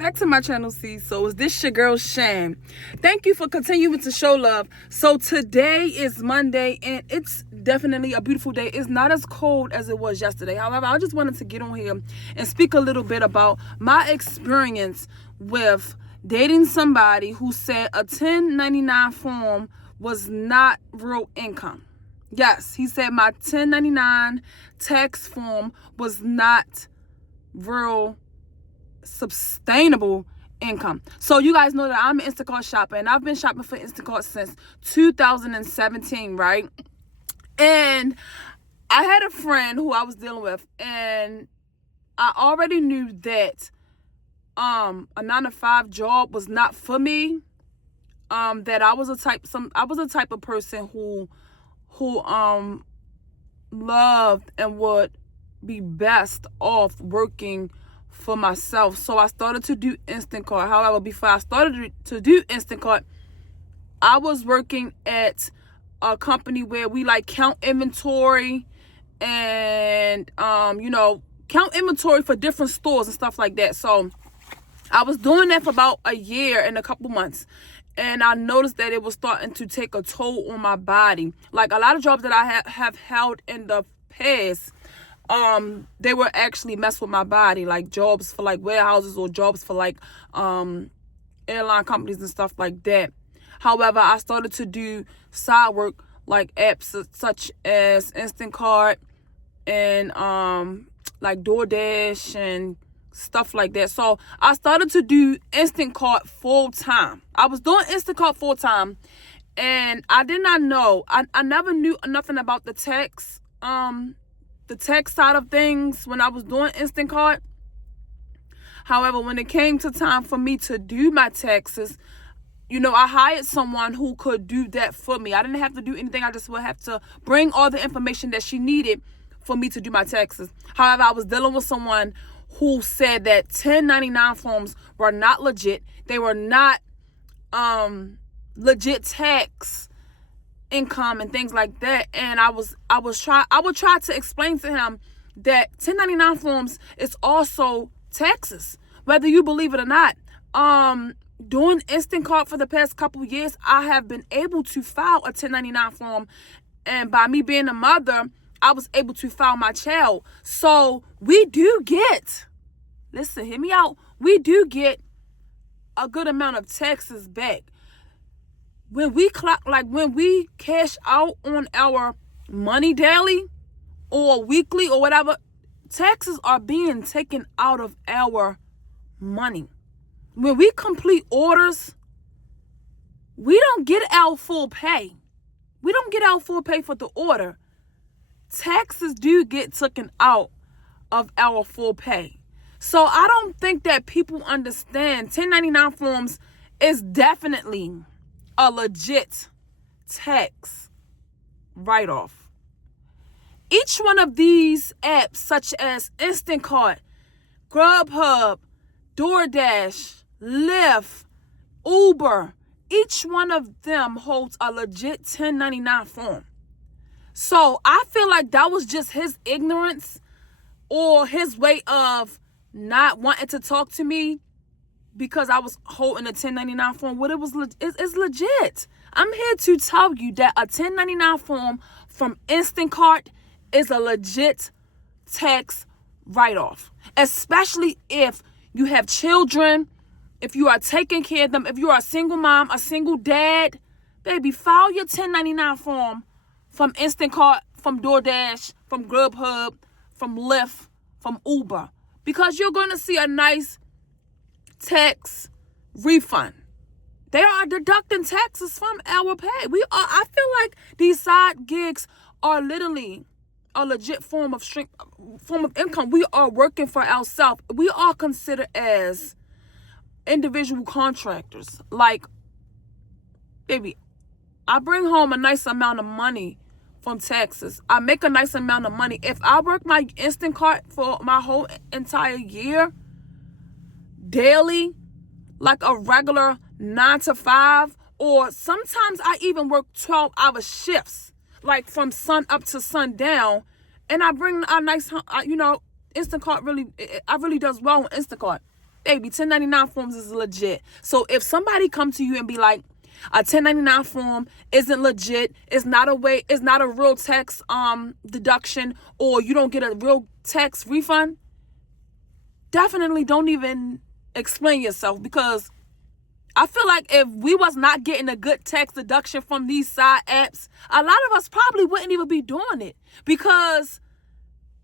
Back to my channel, So is this your girl Shan? Thank you for continuing to show love. So today is Monday and it's definitely a beautiful day. It's not as cold as it was yesterday. However, I just wanted to get on here and speak a little bit about my experience with dating somebody who said a 1099 form was not real income. Yes, he said my 1099 tax form was not real sustainable income. So you guys know that I'm an Instacart shopper and I've been shopping for Instacart since 2017, right? And I had a friend who I was dealing with and I already knew that a 9-to-5 job was not for me. That I was a type of person who loved and would be best off working for myself. So I started to do Instacart. However, before I started to do Instacart, I was working at a company where we count inventory and count inventory for different stores and stuff like that. So I was doing that for about a year and a couple months. And I noticed that it was starting to take a toll on my body. Like a lot of jobs that I have held in the past, they were actually mess with my body, like jobs for warehouses or jobs for airline companies and stuff like that. However, I started to do side work like apps such as Instacart and DoorDash and stuff like that. So I started to do Instacart full time. I was doing Instacart full time and I did not know. I never knew nothing about the tax side of things when I was doing Instacart. However, when it came to time for me to do my taxes, I hired someone who could do that for me. I didn't have to do anything. I just would have to bring all the information that she needed for me to do my taxes. However, I was dealing with someone who said that 1099 forms were not legit. They were not legit tax income and things like that. And I would try to explain to him that 1099 forms is also taxes, whether you believe it or not. Doing Instacart for the past couple years, I have been able to file a 1099 form, and by me being a mother, I was able to file my child. So we do get, listen, hear me out, we do get a good amount of taxes back. When we when we cash out on our money daily or weekly or whatever, taxes are being taken out of our money. When we complete orders, we don't get our full pay. We don't get our full pay for the order. Taxes do get taken out of our full pay. So I don't think that people understand 1099 forms is definitely a legit tax write-off. Each one of these apps, such as Instacart, Grubhub, DoorDash, Lyft, Uber, each one of them holds a legit 1099 form. So I feel like that was just his ignorance or his way of not wanting to talk to me because I was holding a 1099 form. What it was, it's legit. I'm here to tell you that a 1099 form from Instacart is a legit tax write-off, especially if you have children, if you are taking care of them, if you are a single mom, a single dad. Baby, file your 1099 form from Instacart, from DoorDash, from Grubhub, from Lyft, from Uber, because you're going to see a nice tax refund. They are deducting taxes from our pay. I feel like these side gigs are literally a legit form of income. We are working for ourselves. We are considered as individual contractors. Like, baby, I bring home a nice amount of money from taxes. I make a nice amount of money. If I work my Instacart for my whole entire year, daily, like a regular 9-to-5, or sometimes I even work 12-hour shifts, like from sun up to sundown, and I bring a nice, Instacart really does well on Instacart. Baby, 1099 forms is legit. So if somebody come to you and be like, a 1099 form isn't legit, it's not a real tax deduction, or you don't get a real tax refund, definitely don't even explain yourself, because I feel like if we was not getting a good tax deduction from these side apps, a lot of us probably wouldn't even be doing it, because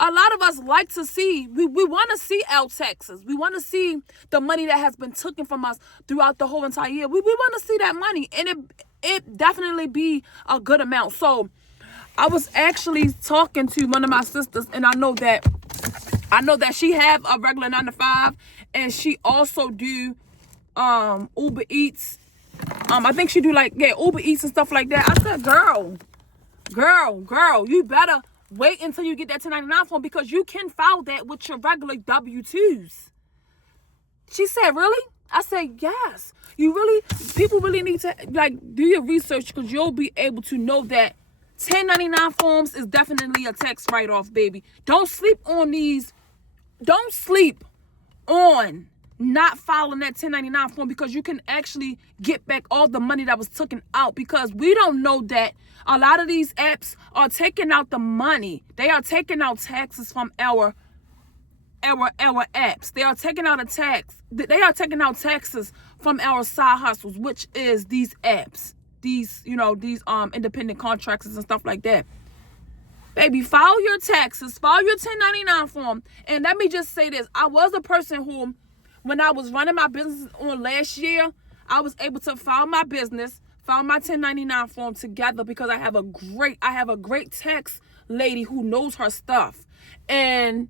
a lot of us like to see, we want to see our taxes. We want to see the money that has been taken from us throughout the whole entire year. We want to see that money, and it definitely be a good amount. So I was actually talking to one of my sisters, and I know that she have a regular 9-to-5, and she also do Uber Eats. I think she do Uber Eats and stuff like that. I said, girl, you better wait until you get that 1099 form, because you can file that with your regular W-2s. She said, really? I said, yes. People really need to do your research, because you'll be able to know that 1099 forms is definitely a tax write-off, baby. Don't sleep on not filing that 1099 form, because you can actually get back all the money that was taken out, because we don't know that a lot of these apps are taking out the money. They are taking out taxes from our apps. They are taking out taxes from our side hustles, which is these apps, these independent contractors and stuff like that. Baby, file your taxes, file your 1099 form. And let me just say this. I was a person who, when I was running my business on last year, I was able to file my 1099 form together, because I have a great tax lady who knows her stuff. And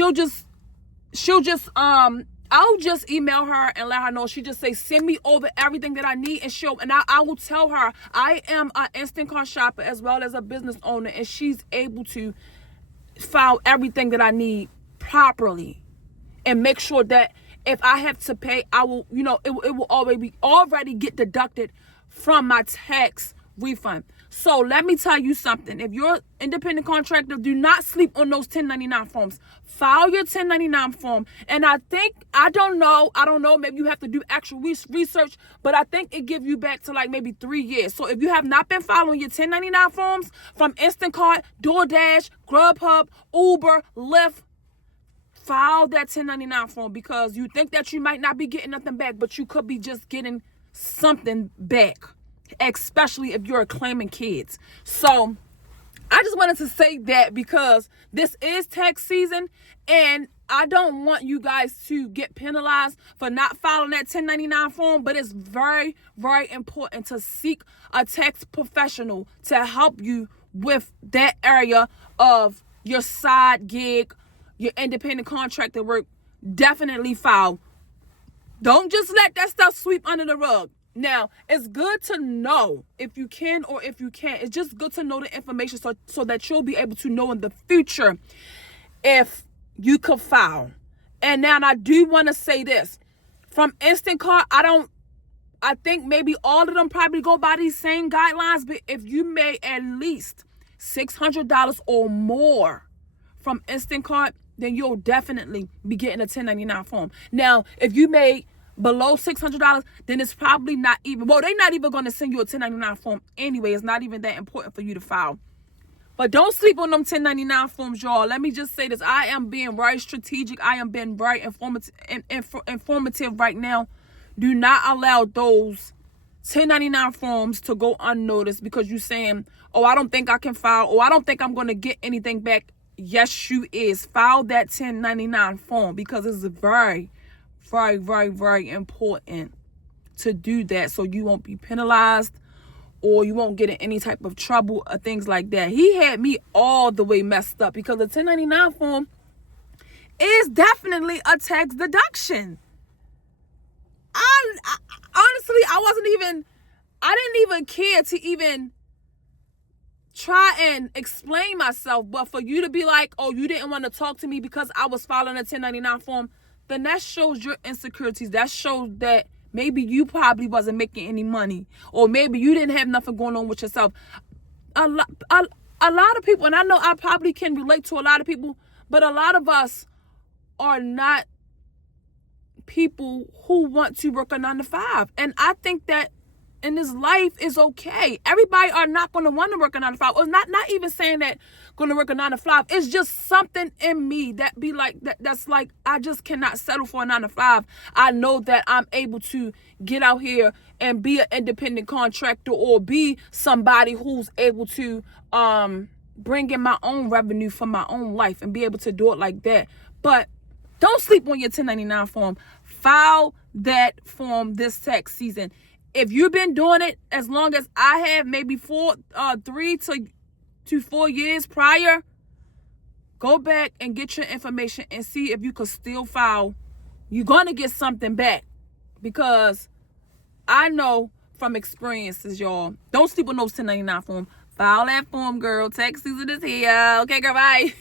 I'll just email her and let her know. She just say, send me over everything that I need, and I will tell her I am an Instacart shopper as well as a business owner, and she's able to file everything that I need properly and make sure that if I have to pay, I will, it will already get deducted from my tax refund. So let me tell you something. If you're an independent contractor, do not sleep on those 1099 forms. File your 1099 form. And I don't know, maybe you have to do actual research, but I think it gives you back to maybe 3 years. So if you have not been following your 1099 forms from Instacart, DoorDash, Grubhub, Uber, Lyft, file that 1099 form, because you think that you might not be getting nothing back, but you could be just getting something back, especially if you're claiming kids. So I just wanted to say that, because this is tax season, and I don't want you guys to get penalized for not filing that 1099 form, but it's very, very important to seek a tax professional to help you with that area of your side gig, your independent contractor work. Definitely file. Don't just let that stuff sweep under the rug. Now, it's good to know if you can or if you can't. It's just good to know the information so that you'll be able to know in the future if you could file. And now I do want to say this. From Instacart, I think maybe all of them probably go by these same guidelines, but if you made at least $600 or more from Instacart, then you'll definitely be getting a 1099 form. Now, if you made below $600, then it's probably not even, they're not even going to send you a 1099 form anyway. It's not even that important for you to file. But don't sleep on them 1099 forms, y'all. Let me just say this. I am being very strategic. I am being very informative right now. Do not allow those 1099 forms to go unnoticed, because you're saying, I don't think I can file, I don't think I'm going to get anything back. Yes, you is. File that 1099 form, because it's very, very, very, very important to do that, so you won't be penalized or you won't get in any type of trouble or things like that. He had me all the way messed up, because the 1099 form is definitely a tax deduction. I honestly, I didn't even care to even try and explain myself, but for you to be like, you didn't want to talk to me because I was filing a 1099 form, then that shows your insecurities. That shows that maybe you probably wasn't making any money, or maybe you didn't have nothing going on with yourself. A lot of people, and I know I probably can relate to a lot of people, but a lot of us are not people who want to work a 9-to-5. And I think that in this life is okay. Everybody are not going to want to work a 9-to-5. Or not even saying that going to work a 9-to-5. It's just something in me that be like that's like I just cannot settle for a 9-to-5. I know that I'm able to get out here and be an independent contractor or be somebody who's able to bring in my own revenue for my own life and be able to do it like that. But don't sleep on your 1099 form. File that form this tax season. If you've been doing it as long as I have, maybe 3 to 4 years prior, go back and get your information and see if you could still file. You're going to get something back, because I know from experiences, y'all, don't sleep on those 1099 form. File that form, girl. Tax season is here. Okay, girl, bye.